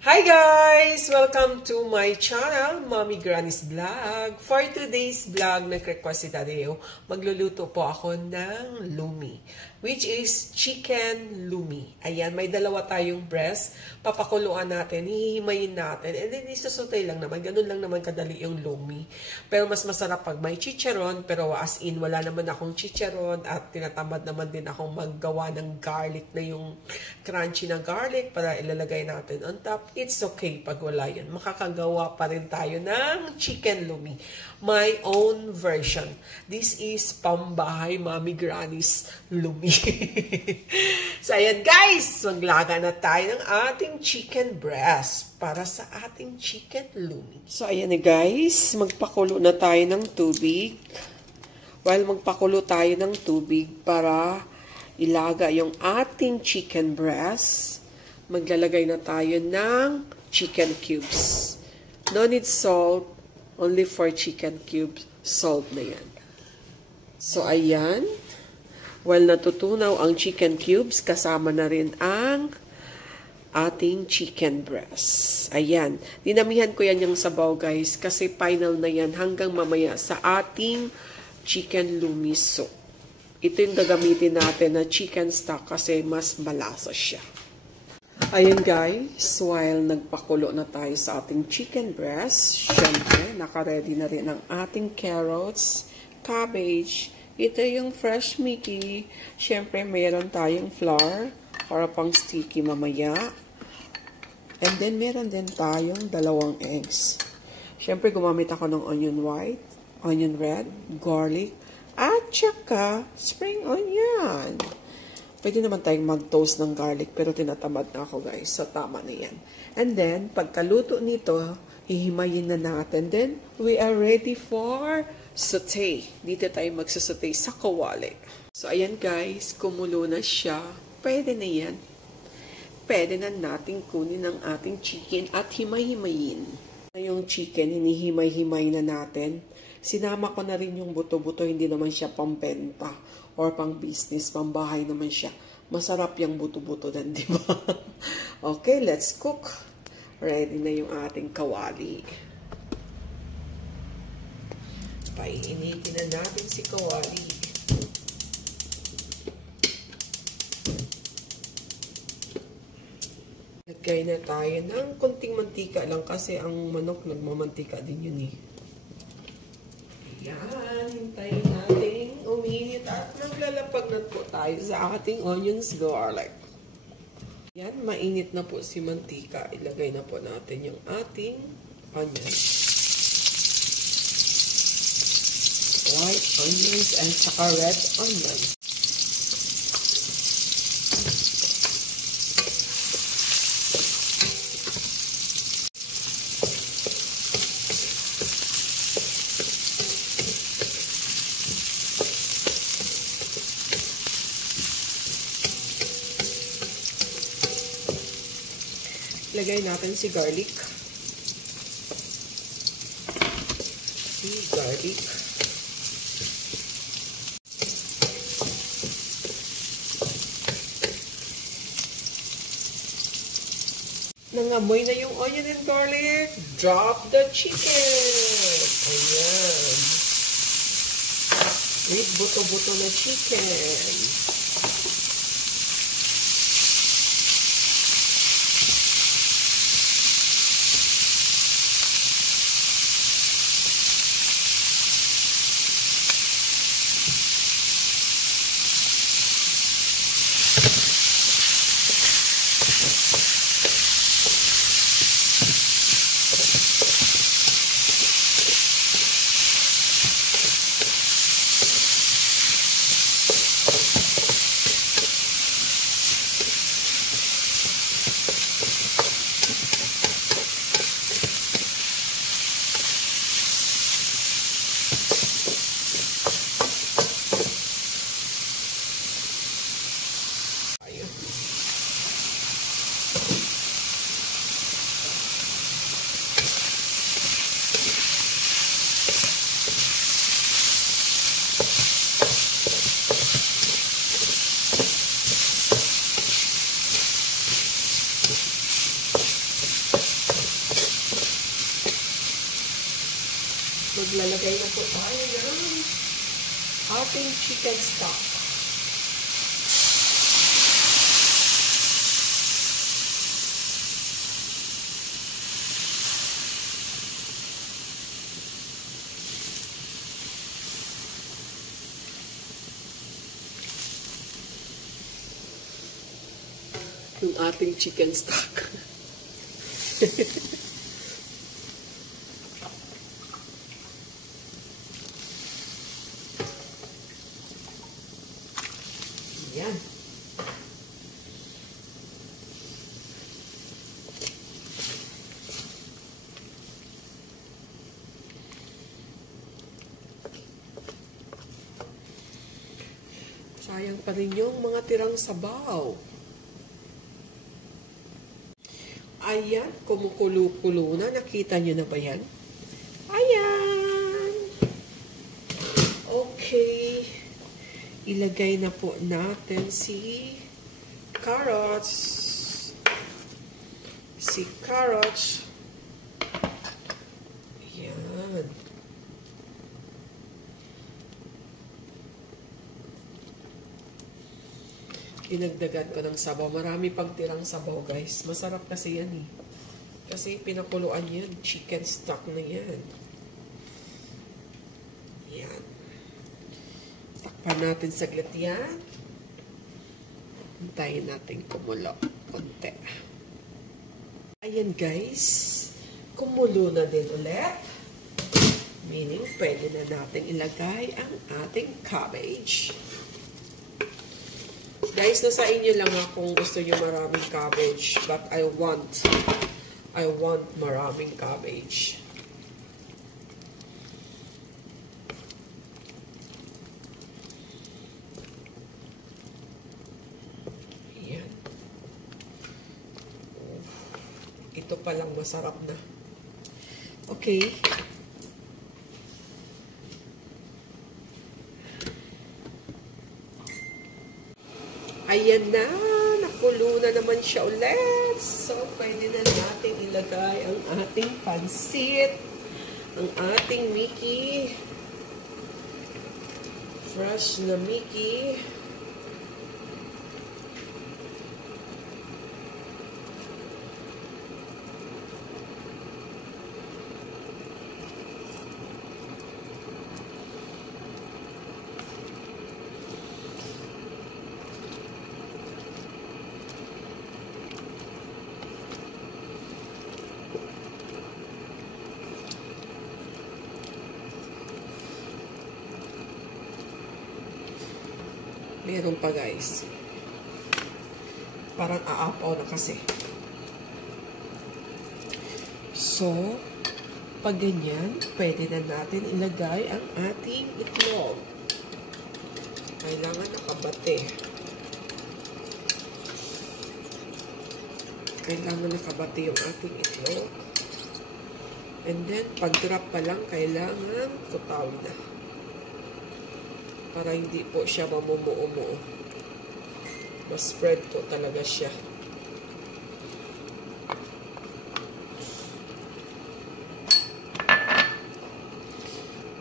Hi guys! Welcome to my channel, Mommy Granny's Vlog. For today's vlog, nag-request si Tadeo, magluluto po ako ng lumi, which is chicken lumi. Ayan, may dalawa tayong breast, papakuluan natin, hihimayin natin, and then isusutay lang naman, ganun lang naman kadali yung lumi. Pero mas masarap pag may chicharon, pero as in, wala naman akong chicharon at tinatamad naman din akong maggawa ng garlic na yung crunchy na garlic para ilalagay natin on top. It's okay pag wala yun. Makakagawa pa rin tayo ng chicken lumi. My own version. This is pambahay Mommy Granny's lumi. So, ayan guys! Maglaga na tayo ng ating chicken breast para sa ating chicken lumi. So, ayan na guys. Magpakulo na tayo ng tubig. While magpakulo tayo ng tubig para ilaga yung ating chicken breast, maglalagay na tayo ng chicken cubes. No need salt, only for chicken cubes, salt na yan. So, ayan. While natutunaw ang chicken cubes, kasama na rin ang ating chicken breast. Ayan. Dinamihan ko yan yung sabaw, guys, kasi final na yan hanggang mamaya sa ating chicken lumi soup. Ito yung gagamitin natin na chicken stock kasi mas malasa siya. Ayan guys, while nagpakulo na tayo sa ating chicken breast, syempre, naka-ready na rin ang ating carrots, cabbage, ito yung fresh Mickey, syempre, mayroon tayong flour para pang sticky mamaya, and then meron din tayong 2 eggs. Syempre, gumamit ako ng onion white, onion red, garlic, at saka spring onion. Pwede naman tayong mag-toast ng garlic, pero tinatamad na ako guys. So, tama na yan. And then, pagkaluto nito, hihimayin na natin. Then, we are ready for saute. Dito tayo magsasaute sa kawali. So, ayan guys, kumulo na siya. Pwede na yan. Pwede na natin kunin ang ating chicken at himay-himayin. Yung chicken, hinihimay-himay na natin. Sinama ko na rin yung buto-buto, hindi naman siya pambenta or pang business, pambahay naman siya. Masarap yung buto-buto din, di ba? Okay, let's cook. Ready na yung ating kawali. Painitin na natin si kawali. Lagay na tayo ng konting mantika lang kasi ang manok nagmamantika din yun eh. Ayan, hintayin natin uminit at maglalapag na po tayo sa ating onions garlic. Ayan, mainit na po si mantika. Ilagay na po natin yung ating onions. White onions and saka red onions. Lagay natin si garlic. Nangamoy na yung onion and garlic. Drop the chicken. Ayan. With buto-buto na chicken. Maglalagay na po tayo ng ating chicken stock. Yung ating chicken stock. Yan. Sayang pa rin yung mga tirang sabaw. Ayan, kumukulo-kulo na. Nakita nyo na ba yan? Ayan! Okay. Ilagay na po natin si carrots. Ayan. Dinagdagan ko ng sabaw. Marami pang tirang sabaw, guys. Masarap kasi yan eh. Kasi pinakuluan yun. Chicken stock na yan. Yan. Takpan natin saglit yan. Hintayin natin kumulo. Konti. Ayan, guys. Kumulo na din ulit. Meaning, pwede na natin ilagay ang ating cabbage. Guys, nasa inyo lang kung gusto nyo maraming cabbage. But I want maraming cabbage. Ayan. Ito palang masarap na. Okay. Ayan na, nakulo na naman siya ulit. So, pwede na natin ilagay ang ating pansit, ang ating Mickey, fresh na Mickey. Meron pa, guys. Parang aapaw na kasi. So, pag ganyan, pwede na natin ilagay ang ating itlog. Kailangan nakabate. Kailangan nakabate yung ating itlog. And then, pag-drop pa lang, kailangan kutawin na. Para hindi po siya mamumuo-muo. Mas-spread po talaga siya.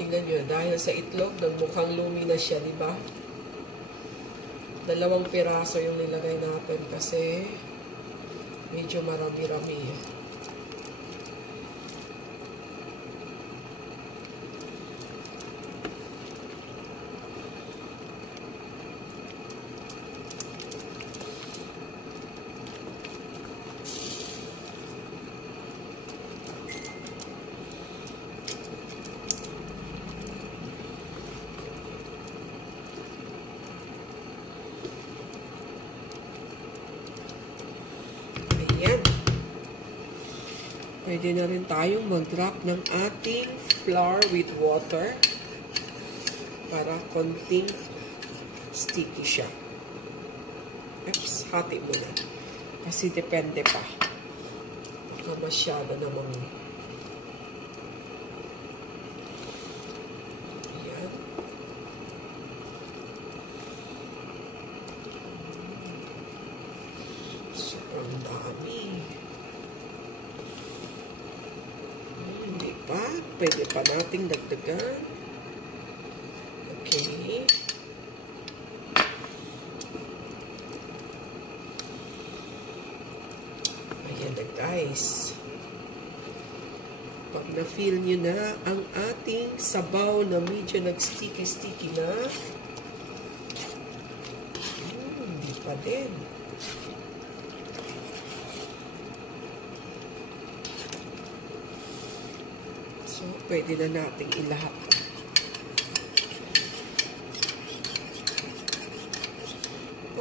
Tingnan nyo, dahil sa itlog, mukhang lumi na siya, di ba? 2 piraso yung nilagay natin kasi medyo marami-rami. Pwede na rin tayong mag-drop ng ating flour with water para konting sticky siya. Oops, hati muna. Kasi depende pa. Baka masyado namang. Ayan. Sobrang dami. Hindi pa. Pwede pa nating dagdagan. Okay. Ayan na guys. Pag na-feel nyo na ang ating sabaw na medyo nag-sticky-sticky na, hindi pa din. So, pwede na nating ilahap.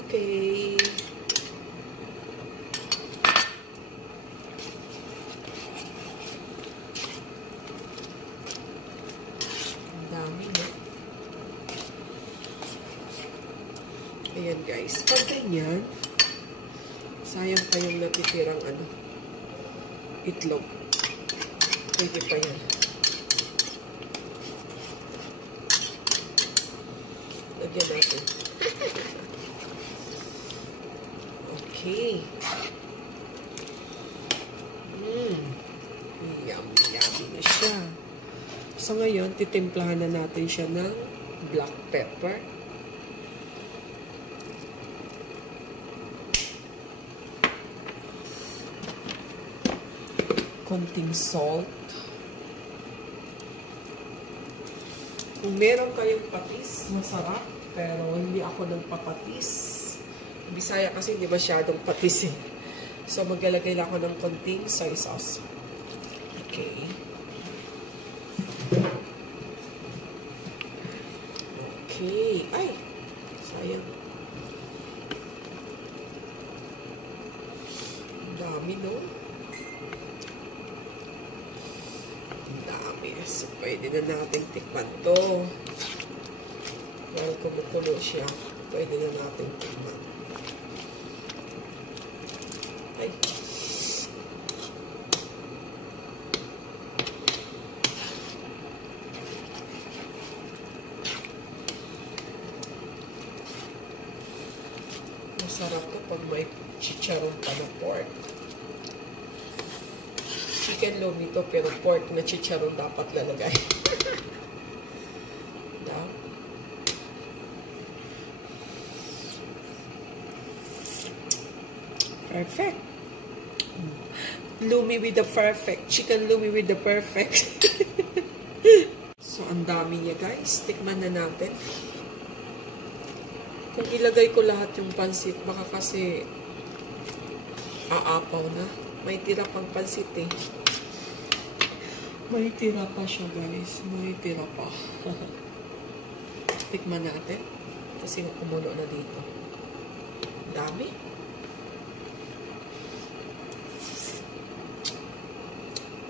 Okay. Dami na. Ayan guys. Pag ganyan, sayang pa yung natitirang itlog. Pwede pa yan. Lagyan natin. Okay. Yummy na siya. So, ngayon, titimplahan na natin siya ng black pepper. Konting salt. Kung meron kayong patis, masarap. Pero hindi ako nagpapatis. Bisaya kasi hindi masyadong patis eh. So, maglalagay lang ako ng konting soy sauce. Okay. Okay. Ay! Sayang. Ang dami, no? Ang dami. So, pwede na natin tikman to. Dahil kumukulo siya, pwede na natin tikman. Ay! Masarap to pag may chicharon pa na pork. Chicken lomi to, pero pork na chicharon dapat lalagay. Perfect. Lumi with the perfect. Chicken lumi with the perfect. So, ang dami niya guys. Tikman na natin. Kung ilagay ko lahat yung pansit, baka kasi aapaw na. May tira pang pansit eh. May tira pa siya guys. May tira pa. Tikman natin. Kasi kumulo na dito. Dami.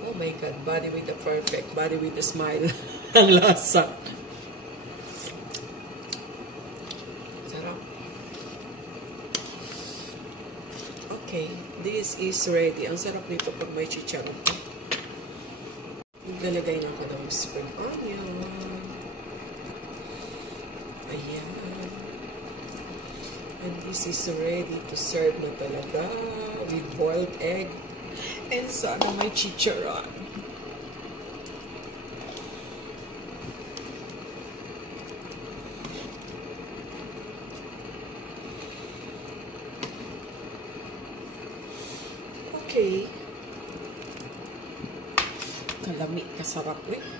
Oh my God, body with the perfect, body with the smile. Ang lasa. Sarap. Okay, this is ready. Ang sarap nito pag may chicharon. Maglalagay na ako ng spring onion. Ayan. And this is ready to serve na talaga with boiled egg. And sana may chicharon. Okay. Kalami, kasarap eh.